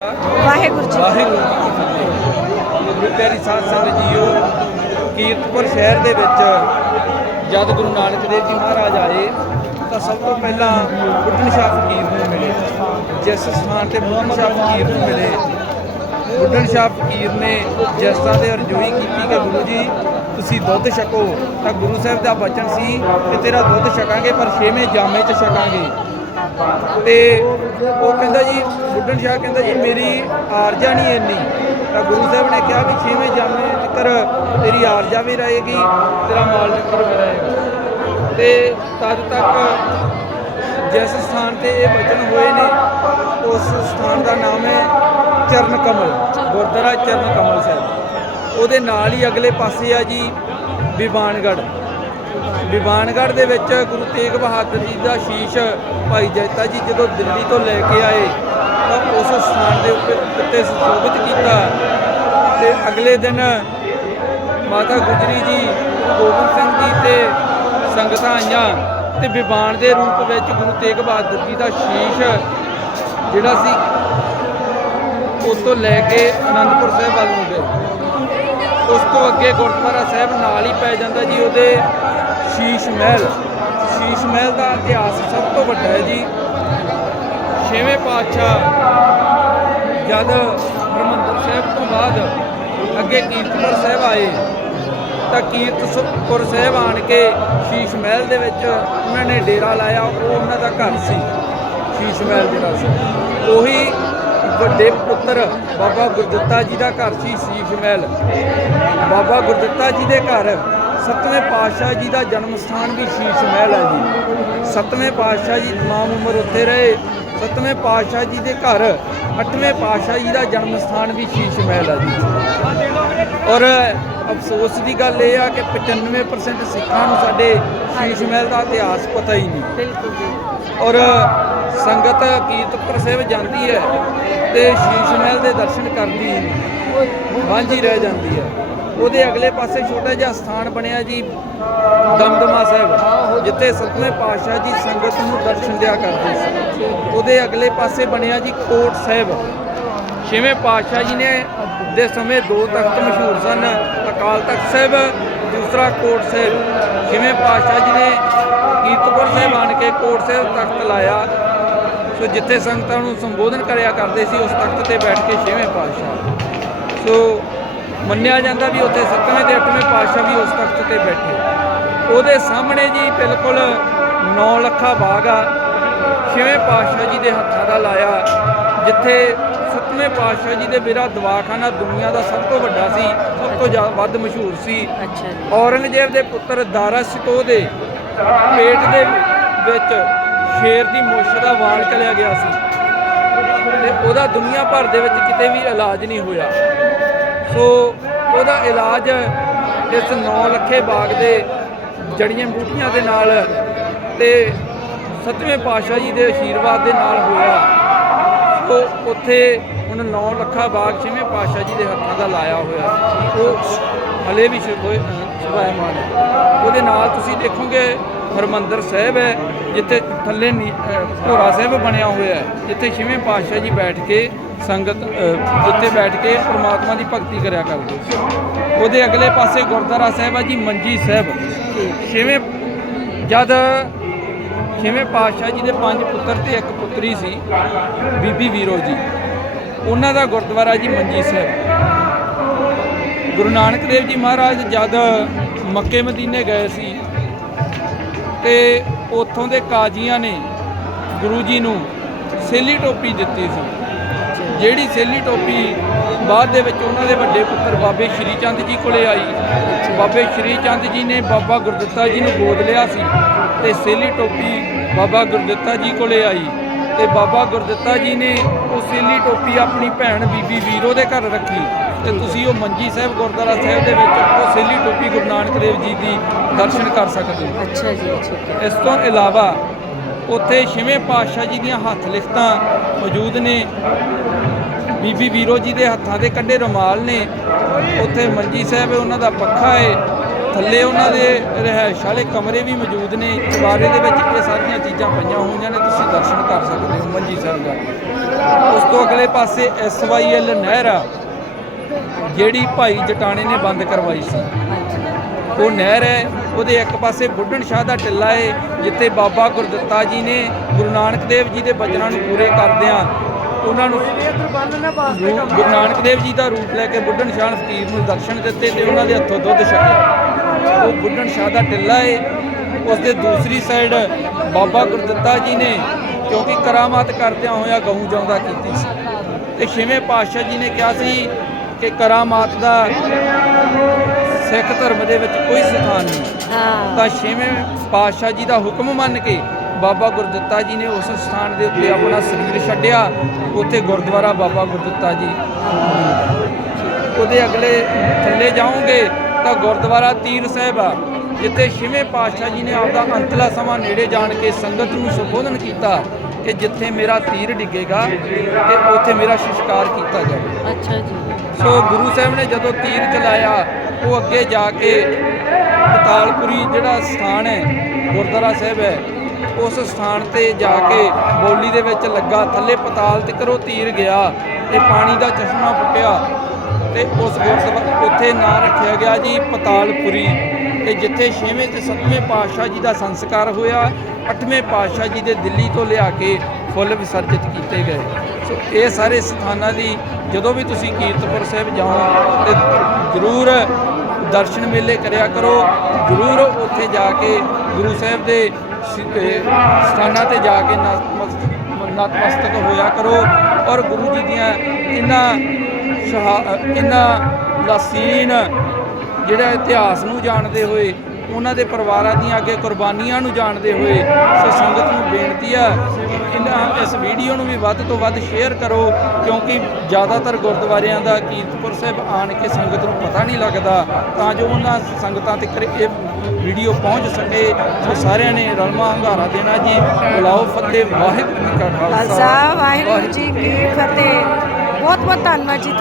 ਵਾਹਿਗੁਰੂ ਜੀ ਵਾਹਿਗੁਰੂ ਜੀ ਕੀ ਫਤਿਹ। ਗੁਰੂ ਪਿਆਰੀ ਸਾਧ ਸੰਗਤ ਜੀਓ, ਕੀਰਤਪੁਰ ਸ਼ਹਿਰ ਦੇ ਵਿੱਚ ਜਦ ਗੁਰੂ ਨਾਨਕ ਦੇਵ ਜੀ ਮਹਾਰਾਜ ਆਏ, ਤਾਂ ਸਭ ਤੋਂ ਪਹਿਲਾਂ ਬੁੱਢਣ ਸ਼ਾਹ ਫਕੀਰ ਨੂੰ ਮਿਲੇ। ਜਿਸ ਸਥਾਨ ਤੇ ਬੁੱਢਣ ਸ਼ਾਹ ਫਕੀਰ ਨੂੰ ਮਿਲੇ, ਬੁੱਢਣ ਸ਼ਾਹ ਫਕੀਰ ਨੇ ਜਸਤਾ ਦੇ ਅਰਜ਼ੋਈ ਕੀਤੀ ਕਿ ਗੁਰੂ ਜੀ, ਤੁਸੀਂ ਦੁੱਧ ਛਕੋ। ਤਾਂ ਗੁਰੂ ਸਾਹਿਬ ਦਾ ਬਚਨ ਸੀ ਕਿ ਤੇਰਾ ਦੁੱਧ ਛਕਾਂਗੇ, ਪਰ ਛੇਵੇਂ ਜਾਮੇ 'ਚ ਛਕਾਂਗੇ। ਤੇ ਉਹ ਕਹਿੰਦਾ ਜੀ, ਬੁੱਢਣ ਸ਼ਾਹ ਕਹਿੰਦਾ ਜੀ, ਮੇਰੀ ਆਰਜਾ ਨਹੀਂ ਇੰਨੀ। ਤਾਂ ਗੁਰੂ ਸਾਹਿਬ ਨੇ ਕਿਹਾ ਵੀ ਛੇਵੇਂ ਜਾਮੇ ਤੱਕਰ ਤੇਰੀ ਆਰਜਾ ਵੀ ਰਹੇਗੀ, ਤੇਰਾ ਮਾਲ ਟੱਕਰ ਵੀ ਰਹੇਗਾ। ਤੇ ਤਦ ਤੱਕ ਜਿਸ ਸਥਾਨ ਤੇ ਇਹ ਬਚਨ ਹੋਏ ਨੇ, ਉਸ ਸਥਾਨ ਦਾ ਨਾਮ ਹੈ ਚਰਨ ਕਮਲ ਗੁਰਦੁਆਰਾ ਚਰਨ ਕਮਲ ਸਾਹਿਬ। ਉਹਦੇ ਨਾਲ ਹੀ ਅਗਲੇ ਪਾਸੇ ਆ ਜੀ ਵਿਵਾਨਗੜ੍ਹ ਵਿਵਾਨਗੜ੍ਹ ਦੇ ਵਿੱਚ ਗੁਰੂ ਤੇਗ ਬਹਾਦਰ ਜੀ ਦਾ ਸ਼ੀਸ਼ ਭਾਈ ਜੈਤਾ ਜੀ ਜਦੋਂ ਦਿੱਲੀ ਤੋਂ ਲੈ ਕੇ ਆਏ ਤਾਂ ਉਸ ਸਥਾਨ ਦੇ ਉੱਤੇ ਉੱਤੇ ਸੁਸ਼ੋਭਿਤ ਕੀਤਾ ਤੇ ਅਗਲੇ ਦਿਨ ਮਾਤਾ ਗੁਜਰੀ ਜੀ ਗੋਬਿੰਦ ਸਿੰਘ ਜੀ ਤੇ ਸੰਗਤਾਂ ਆਈਆਂ ਤੇ ਵਿਵਾਨ ਦੇ ਰੂਪ ਵਿੱਚ ਗੁਰੂ ਤੇਗ ਬਹਾਦਰ ਜੀ ਦਾ ਸ਼ੀਸ਼ ਜਿਹੜਾ ਸੀ, ਉਸ ਤੋਂ ਲੈ ਕੇ ਅਨੰਦਪੁਰ ਸਾਹਿਬ ਵੱਲ ਨੂੰ ਗਏ। ਉਸ ਤੋਂ ਅੱਗੇ ਗੁਰਦੁਆਰਾ ਸਾਹਿਬ ਨਾਲ ਹੀ ਪੈ ਜਾਂਦਾ ਜੀ, ਉਹਦੇ ਸ਼ੀਸ਼ ਮਹਿਲ। ਸ਼ੀਸ਼ ਮਹਿਲ ਦਾ ਇਤਿਹਾਸ ਸਭ ਤੋਂ ਵੱਡਾ ਹੈ ਜੀ। ਛੇਵੇਂ ਪਾਤਸ਼ਾਹ ਜਦ ਹਰਮੰਦਰ ਸਾਹਿਬ ਤੋਂ ਬਾਅਦ ਅੱਗੇ ਕੀਰਤਪੁਰ ਸਾਹਿਬ ਆਏ, ਤਾਂ ਕੀਰਤਪੁਰ ਸਾਹਿਬ ਆਣ ਕੇ ਸ਼ੀਸ਼ ਮਹਿਲ ਦੇ ਵਿੱਚ ਉਹਨਾਂ ਨੇ ਡੇਰਾ ਲਾਇਆ, ਉਹ ਉਹਨਾਂ ਦਾ ਘਰ ਸੀ। ਸ਼ੀਸ਼ ਮਹਿਲ ਜਿਹੜਾ ਸੀ। ਉਹੀ ਵੱਡੇ ਪੁੱਤਰ ਬਾਬਾ ਗੁਰਦਿੱਤਾ ਜੀ ਦਾ ਘਰ ਸੀ ਸ਼ੀਸ਼ ਮਹਿਲ। ਬਾਬਾ ਗੁਰਦਿੱਤਾ ਜੀ ਦੇ ਘਰ ਸੱਤਵੇਂ ਪਾਤਸ਼ਾਹ ਜੀ ਦਾ ਜਨਮ ਸਥਾਨ ਵੀ ਸ਼ੀਸ਼ ਮਹਿਲ ਹੈ ਜੀ। ਸੱਤਵੇਂ ਪਾਤਸ਼ਾਹ ਜੀ ਤਮਾਮ ਉਮਰ ਉੱਥੇ ਰਹੇ। ਸੱਤਵੇਂ ਪਾਤਸ਼ਾਹ ਜੀ ਦੇ ਘਰ ਅੱਠਵੇਂ ਪਾਤਸ਼ਾਹ ਜੀ ਦਾ ਜਨਮ ਸਥਾਨ ਵੀ ਸ਼ੀਸ਼ ਮਹਿਲ ਹੈ ਜੀ। ਔਰ ਅਫਸੋਸ ਦੀ ਗੱਲ ਇਹ ਆ ਕਿ 95% ਸਿੱਖਾਂ ਨੂੰ ਸਾਡੇ ਸ਼ੀਸ਼ ਮਹਿਲ ਦਾ ਇਤਿਹਾਸ ਪਤਾ ਹੀ ਨਹੀਂ। ਬਿਲਕੁਲ ਜੀ। ਔਰ ਸੰਗਤ ਕੀਰਤਪੁਰ ਸਾਹਿਬ ਜਾਂਦੀ ਹੈ ਤੇ ਸ਼ੀਸ਼ ਮਹਿਲ ਦੇ ਦਰਸ਼ਨ ਕਰਦੀ ਹੀ ਵਾਂਝੀ ਰਹਿ ਜਾਂਦੀ ਹੈ। ਉਹਦੇ ਅਗਲੇ ਪਾਸੇ ਛੋਟਾ ਜਿਹਾ ਸਥਾਨ ਬਣਿਆ ਜੀ ਦਮਦਮਾ ਸਾਹਿਬ ਜਿੱਥੇ ਸਤਵੇਂ ਪਾਤਸ਼ਾਹ ਜੀ ਸੰਗਤ ਨੂੰ ਦਰਸ਼ਨ ਦਿਆ ਕਰਦੇ ਸੀ। ਉਹਦੇ ਅਗਲੇ ਪਾਸੇ ਬਣਿਆ ਜੀ ਕੋਟ ਸਾਹਿਬ। ਛੇਵੇਂ ਪਾਤਸ਼ਾਹ ਜੀ ਨੇ ਦੇ ਸਮੇਂ ਦੋ ਤਖਤ ਮਸ਼ਹੂਰ ਸਨ ਅਕਾਲ ਤਖਤ ਸਾਹਿਬ, ਦੂਸਰਾ ਕੋਟ ਸਾਹਿਬ। ਛੇਵੇਂ ਪਾਤਸ਼ਾਹ ਜੀ ਨੇ ਕੀਰਤਪੁਰ ਸਾਹਿਬ ਆਣ ਕੇ ਕੋਟ ਸਾਹਿਬ ਤਖਤ ਲਾਇਆ, ਸੋ ਜਿੱਥੇ ਸੰਗਤਾਂ ਨੂੰ ਸੰਬੋਧਨ ਕਰਿਆ ਕਰਦੇ ਸੀ, ਉਸ ਤਖਤ ਤੇ ਬੈਠ ਕੇ ਛੇਵੇਂ ਪਾਤਸ਼ਾਹ। ਸੋ ਮੰਨਿਆ ਜਾਂਦਾ ਵੀ ਉੱਥੇ ਸੱਤਵੇਂ ਤੇ ਅੱਠਵੇਂ ਪਾਤਸ਼ਾਹ ਵੀ ਉਸ ਤਖਤ ਤੇ ਬੈਠੇ। ਉਹਦੇ ਸਾਹਮਣੇ ਜੀ ਬਿਲਕੁਲ 9 ਲੱਖਾ ਬਾਗ ਆ। ਛੇਵੇਂ ਪਾਤਸ਼ਾਹ ਜੀ ਦੇ ਹੱਥਾਂ ਦਾ ਲਾਇਆ, ਜਿੱਥੇ ਸੱਤਵੇਂ ਪਾਤਸ਼ਾਹ ਜੀ ਦੇ ਮੇਰਾ ਦਵਾਖਾਨਾ ਦੁਨੀਆ ਦਾ ਸਭ ਤੋਂ ਵੱਡਾ ਸੀ ਸਭ ਤੋਂ ਜ਼ਿਆਦਾ ਵੱਧ ਮਸ਼ਹੂਰ ਸੀ। ਅੱਛਾ ਜੀ। ਔਰੰਗਜ਼ੇਬ ਦੇ ਪੁੱਤਰ ਦਾਰਾ ਸਿਕੋ ਦੇ ਪੇਟ ਦੇ ਵਿੱਚ ਸ਼ੇਰ ਦੀ ਮੁੱਛ ਦਾ ਵਾਲ ਚਲਿਆ ਗਿਆ ਸੀ ਤੇ ਉਹਦਾ ਦੁਨੀਆ ਭਰ ਦੇ ਵਿੱਚ ਕਿਤੇ ਵੀ ਇਲਾਜ ਨਹੀਂ ਹੋਇਆ। ਸੋ ਉਹਦਾ ਇਲਾਜ ਇਸ 9 ਲੱਖੇ ਬਾਗ ਦੇ ਜੜੀਆਂ ਬੂਟੀਆਂ ਦੇ ਨਾਲ ਤੇ ਸੱਤਵੇਂ ਪਾਤਸ਼ਾਹ ਜੀ ਦੇ ਆਸ਼ੀਰਵਾਦ ਦੇ ਨਾਲ ਹੋਇਆ। ਸੋ ਉੱਥੇ ਹੁਣ 9 ਲੱਖਾ ਬਾਗ ਛੇਵੇਂ ਪਾਤਸ਼ਾਹ ਜੀ ਦੇ ਹੱਥਾਂ ਦਾ ਲਾਇਆ ਹੋਇਆ ਉਹ ਹਲੇ ਵੀ ਸ਼ੁਭਾਇਮਾਨ ਹੈ। ਉਹਦੇ ਨਾਲ ਤੁਸੀਂ ਦੇਖੋਗੇ ਹਰਮੰਦਰ ਸਾਹਿਬ ਹੈ, ਜਿੱਥੇ ਥੱਲੇ ਨੀ- ਅਹ ਸਾਹਿਬ ਬਣਿਆ ਹੋਇਆ ਹੈ। ਜਿੱਥੇ ਛੇਵੇਂ ਪਾਤਸ਼ਾਹ ਜੀ ਬੈਠ ਕੇ ਸੰਗਤ ਜਿੱਥੇ ਬੈਠ ਕੇ ਪ੍ਰਮਾਤਮਾ ਦੀ ਭਗਤੀ ਕਰਿਆ ਕਰਦੇ ਸੀ। ਉਹਦੇ ਅਗਲੇ ਪਾਸੇ ਗੁਰਦੁਆਰਾ ਸਾਹਿਬ ਹੈ ਜੀ ਮੰਜੀ ਸਾਹਿਬ। ਛੇਵੇਂ ਜਦ ਛੇਵੇਂ ਪਾਤਸ਼ਾਹ ਜੀ ਦੇ ਪੰਜ ਪੁੱਤਰ ਤੇ ਇੱਕ ਪੁੱਤਰੀ ਸੀ, ਬੀਬੀ ਵੀਰੋ ਜੀ। ਉਹਨਾਂ ਦਾ ਗੁਰਦੁਆਰਾ ਜੀ ਮੰਜੀ ਸਾਹਿਬ। ਗੁਰੂ ਨਾਨਕ ਦੇਵ ਜੀ ਮਹਾਰਾਜ ਜਦ ਮੱਕੇ ਮਦੀਨੇ ਗਏ ਸੀ ਤੇ ਉੱਥੋਂ ਦੇ ਕਾਜ਼ੀਆਂ ਨੇ ਗੁਰੂ ਜੀ ਨੂੰ ਸੇਲੀ ਟੋਪੀ ਦਿੱਤੀ ਸੀ। ਜਿਹੜੀ ਸੇਲੀ ਟੋਪੀ ਬਾਅਦ ਦੇ ਵਿੱਚ ਉਹਨਾਂ ਦੇ ਵੱਡੇ ਪੁੱਤਰ ਬਾਬੇ ਸ਼੍ਰੀ ਚੰਦ ਜੀ ਕੋਲੇ ਆਈ। ਬਾਬੇ ਸ਼੍ਰੀ ਚੰਦ ਜੀ ਨੇ ਬਾਬਾ ਗੁਰਦਿੱਤਾ ਜੀ ਨੂੰ ਗੋਦ ਲਿਆ ਸੀ ਤੇ ਸੇਲੀ ਟੋਪੀ ਬਾਬਾ ਗੁਰਦਿੱਤਾ ਜੀ ਕੋਲੇ ਆਈ ਤੇ ਬਾਬਾ ਗੁਰਦਿੱਤਾ ਜੀ ਨੇ ਉਹ ਸੇਲੀ ਟੋਪੀ ਆਪਣੀ ਭੈਣ ਬੀਬੀ ਵੀਰੋ ਦੇ ਘਰ ਰੱਖੀ ਤੇ ਤੁਸੀਂ ਉਹ ਮੰਜੀ ਸਾਹਿਬ ਗੁਰਦੁਆਰਾ ਸਾਹਿਬ ਦੇ ਵਿੱਚ ਉਹ ਸੇਲੀ ਟੋਪੀ ਗੁਰੂ ਨਾਨਕ ਦੇਵ ਜੀ ਦੀ ਦਰਸ਼ਨ ਕਰ ਸਕਦੇ ਹੋ। ਅੱਛਾ ਜੀ ਠੀਕ ਹੈ ਇਸ ਤੋਂ ਇਲਾਵਾ ਉੱਥੇ ਛੇਵੇਂ ਪਾਤਸ਼ਾਹ ਜੀ ਦੀਆਂ ਹੱਥ ਲਿਖਤਾਂ ਮੌਜੂਦ ਨੇ। ਬੀਬੀ ਵੀਰੋ ਜੀ ਦੇ ਹੱਥਾਂ ਦੇ ਕੱਢੇ ਰੁਮਾਲ ਨੇ। ਉੱਥੇ ਮੰਜੀ ਸਾਹਿਬ ਉਹਨਾਂ ਦਾ ਪੱਖਾ ਹੈ। ਥੱਲੇ ਉਹਨਾਂ ਦੇ ਰਿਹਾਇਸ਼ ਵਾਲੇ ਕਮਰੇ ਵੀ ਮੌਜੂਦ ਨੇ। ਚਵਾਰੇ ਦੇ ਵਿੱਚ ਇਹ ਸਾਰੀਆਂ ਚੀਜ਼ਾਂ ਪਈਆਂ ਹੋਈਆਂ ਨੇ, ਤੁਸੀਂ ਦਰਸ਼ਨ ਕਰ ਸਕਦੇ ਹੋ ਮੰਜੀ ਸਾਹਿਬ ਦਾ। ਉਸ ਤੋਂ ਅਗਲੇ ਪਾਸੇ ਐਸਵਾਈਐਲ ਨਹਿਰ ਆ, ਜਿਹੜੀ ਭਾਈ ਜਟਾਣੇ ਨੇ ਬੰਦ ਕਰਵਾਈ ਸੀ। ਉਹ ਨਹਿਰ ਹੈ, ਉਹਦੇ ਇੱਕ ਪਾਸੇ ਬੁੱਢਣ ਸ਼ਾਹ ਦਾ ਟਿੱਲਾ ਹੈ, ਜਿੱਥੇ ਬਾਬਾ ਗੁਰਦਿੱਤਾ ਜੀ ਨੇ ਗੁਰੂ ਨਾਨਕ ਦੇਵ ਜੀ ਦੇ ਬਚਨਾਂ ਨੂੰ ਪੂਰੇ ਕਰਦਿਆਂ ਉਹਨਾਂ ਨੂੰ ਗੁਰੂ ਨਾਨਕ ਦੇਵ ਜੀ ਦਾ ਰੂਪ ਲੈ ਕੇ ਬੁੱਢਣ ਸ਼ਾਹ ਫਕੀਰ ਨੂੰ ਦਰਸ਼ਨ ਦਿੱਤੇ ਤੇ ਉਹਨਾਂ ਦੇ ਹੱਥੋਂ ਦੁੱਧ ਛਕਿਆ। ਉਹ ਬੁੱਢਣ ਸ਼ਾਹ ਦਾ ਟਿੱਲਾ ਹੈ ਉਸ ਦੇ ਦੂਸਰੀ ਸਾਈਡ ਬਾਬਾ ਗੁਰਦਿੱਤਾ ਜੀ ਨੇ ਕਿਉਂਕਿ ਕਰਾਮਾਤ ਕਰਦਿਆਂ ਹੋਇਆ ਗਊ ਜਾਉਂਦਾ ਕੀਤੀ ਸੀ। ਤੇ ਛੇਵੇਂ ਪਾਤਸ਼ਾਹ ਜੀ ਨੇ ਕਿਹਾ ਸੀ ਕਿ ਕਰਾਮਾਤ ਦਾ ਸਿੱਖ ਧਰਮ ਦੇ ਵਿੱਚ ਕੋਈ ਸਥਾਨ ਨਹੀਂ। ਹਾਂ। ਤਾਂ ਛੇਵੇਂ ਪਾਤਸ਼ਾਹ ਜੀ ਦਾ ਹੁਕਮ ਮੰਨ ਕੇ ਬਾਬਾ ਗੁਰਦਿੱਤਾ ਜੀ ਨੇ ਉਸ ਸਥਾਨ ਦੇ ਉੱਤੇ ਆਪਣਾ ਸਰੀਰ ਛੱਡਿਆ ਉੱਥੇ ਗੁਰਦੁਆਰਾ ਬਾਬਾ ਗੁਰਦਿੱਤਾ ਜੀ। ਉਹਦੇ ਅਗਲੇ ਥੱਲੇ ਜਾਓਗੇ ਤਾਂ ਗੁਰਦੁਆਰਾ ਤੀਰ ਸਾਹਿਬ ਆ ਜਿੱਥੇ ਛੇਵੇਂ ਪਾਤਸ਼ਾਹ ਜੀ ਨੇ ਆਪਦਾ ਅੰਤਲਾ ਸਮਾਂ ਨੇੜੇ ਜਾਣ ਕੇ ਸੰਗਤ ਨੂੰ ਸੰਬੋਧਨ ਕੀਤਾ ਕਿ ਜਿੱਥੇ ਮੇਰਾ ਤੀਰ ਡਿੱਗੇਗਾ ਤੇ ਉੱਥੇ ਮੇਰਾ ਸ਼ਿਸ਼ਕਾਰ ਕੀਤਾ ਜਾਵੇ। ਅੱਛਾ ਜੀ। ਸੋ ਗੁਰੂ ਸਾਹਿਬ ਨੇ ਜਦੋਂ ਤੀਰ ਚਲਾਇਆ ਉਹ ਅੱਗੇ ਜਾ ਕੇ ਪਤਾਲਪੁਰੀ ਜਿਹੜਾ ਸਥਾਨ ਹੈ ਗੁਰਦੁਆਰਾ ਸਾਹਿਬ ਹੈ ਉਸ ਸਥਾਨ ਤੇ ਜਾ ਕੇ ਬੋਲੀ ਦੇ ਵਿੱਚ ਲੱਗਾ, ਥੱਲੇ ਪਤਾਲ ਤੇ ਕਰੋ ਤੀਰ ਗਿਆ ਤੇ ਪਾਣੀ ਦਾ ਚਸ਼ਮਾ ਫੁੱਟਿਆ ਤੇ ਉਸ ਗੁਰਦੁਆਰਾ ਉੱਥੇ ਨਾਂ ਰੱਖਿਆ ਗਿਆ ਜੀ ਪਤਾਲਪੁਰੀ ਤੇ ਜਿੱਥੇ 6ਵੇਂ ਤੇ 7ਵੇਂ ਪਾਤਸ਼ਾਹ ਜੀ ਦਾ ਸੰਸਕਾਰ ਹੋਇਆ 8ਵੇਂ ਪਾਤਸ਼ਾਹ ਜੀ ਦੇ ਦਿੱਲੀ ਤੋਂ ਲਿਆ ਕੇ ਫੁੱਲ ਵਿਸਰਜਿਤ ਕੀਤੇ ਗਏ। ਸੋ ਇਹ ਸਾਰੇ ਸਥਾਨਾਂ ਦੀ ਜਦੋਂ ਵੀ ਤੁਸੀਂ ਕੀਰਤਪੁਰ ਸਾਹਿਬ ਜਾਓ ਤੇ ਜ਼ਰੂਰ ਦਰਸ਼ਨ ਮੇਲੇ ਕਰਿਆ ਕਰੋ, ਜ਼ਰੂਰ ਉੱਥੇ ਜਾ ਕੇ ਗੁਰੂ ਸਾਹਿਬ ਦੇ ਸਥਾਨਾਂ ਤੇ ਜਾ ਕੇ ਨਤਮਸਤਕ ਨਤਮਸਤਕ ਹੋਇਆ ਕਰੋ ਔਰ ਗੁਰੂ ਜੀ ਦੀਆਂ ਇਹਨਾਂ ਸ਼ਹਾ- ਇਹਨਾਂ ਲਾਸੀਨ ਜਿਹੜਾ ਇਤਿਹਾਸ ਨੂੰ ਜਾਣਦੇ ਹੋਏ ਉਹਨਾਂ ਦੇ ਪਰਿਵਾਰਾਂ ਦੀਆਂ ਅੱਗੇ ਕੁਰਬਾਨੀਆਂ ਨੂੰ ਜਾਣਦੇ ਹੋਏ ਸੰਗਤ ਨੂੰ ਬੇਨਤੀ ਆ ਇਹਨਾਂ ਇਸ ਵੀਡੀਓ ਨੂੰ ਵੀ ਵੱਧ ਤੋਂ ਵੱਧ ਸ਼ੇਅਰ ਕਰੋ, ਕਿਉਂਕਿ ਜ਼ਿਆਦਾਤਰ ਗੁਰਦੁਆਰਿਆਂ ਦਾ ਕੀਰਤਪੁਰ ਸਾਹਿਬ ਆਣ ਕੇ ਸੰਗਤ ਨੂੰ ਪਤਾ ਨਹੀਂ ਲੱਗਦਾ, ਤਾਂ ਜੋ ਉਹਨਾਂ ਸੰਗਤਾਂ ਤੱਕ ਇਹ ਵੀਡੀਓ ਪਹੁੰਚ ਸਕੇ। ਸੋ ਸਾਰਿਆਂ ਨੇ ਰਲਮਾ ਹੰਗਾਰਾ ਦੇਣਾ ਜੀ। ਬੁਲਾਓ ਫਤਿਹ ਵਾਹਿਗੁਰੂ ਜੀ ਕਾ ਖਾਲਸਾ। ਵਾਹਿਗੁਰੂ ਜੀ ਕੀ ਫਤਿਹ। ਬਹੁਤ ਬਹੁਤ ਧੰਨਵਾਦ ਜੀ